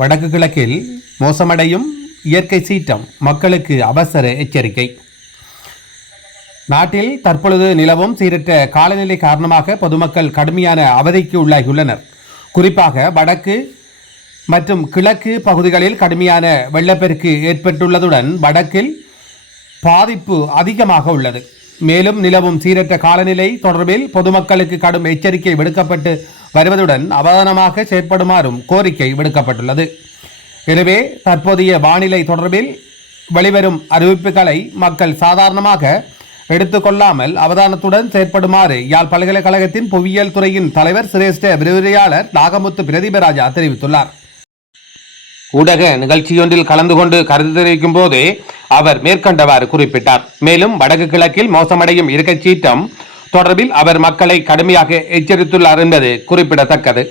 வடக்கு கிழக்கில் மோசமடையும் இயற்கை சீற்றம், மக்களுக்கு அவசர எச்சரிக்கை. நாட்டில் தற்பொழுது நிலவும் சீரற்ற காலநிலை காரணமாக பொதுமக்கள் கடுமையான அவதிக்கு உள்ளாகியுள்ளனர். குறிப்பாக வடக்கு மற்றும் கிழக்கு பகுதிகளில் கடுமையான வெள்ளப்பெருக்கு ஏற்பட்டுள்ளதுடன் வடக்கில் பாதிப்பு அதிகமாக உள்ளது. மேலும் நிலவும் சீரற்ற காலநிலை தொடர்பில் பொதுமக்களுக்கு கடும் எச்சரிக்கை விடுக்கப்பட்டு வருவதுடன் அவதானமாக செயற்படுமாறும் கோரிக்கை விடுக்கப்பட்டுள்ளது. எனவே தற்போதைய வானிலை தொடர்பில் வெளிவரும் அறிவிப்புகளை மக்கள் சாதாரணமாக எடுத்துக்கொள்ளாமல் அவதானத்துடன் செயற்படுமாறு யாழ் பல்கலைக்கழகத்தின் புவியியல் துறையின் தலைவர் சிரேஷ்ட விரிவுரையாளர் நாகமுத்து பிரதீபராஜா தெரிவித்துள்ளார். ஊடக நிகழ்ச்சியொன்றில் கலந்து கொண்டு கருத்து தெரிவிக்கும் போதே அவர் மேற்கண்டவாறு குறிப்பிட்டார். மேலும் வடக்கு கிழக்கில் மோசமடையும் இயற்கை சீற்றம் தொடர்பில் அவர் மக்களை கடுமையாக எச்சரித்துள்ளார் என்பது குறிப்பிடத்தக்கது.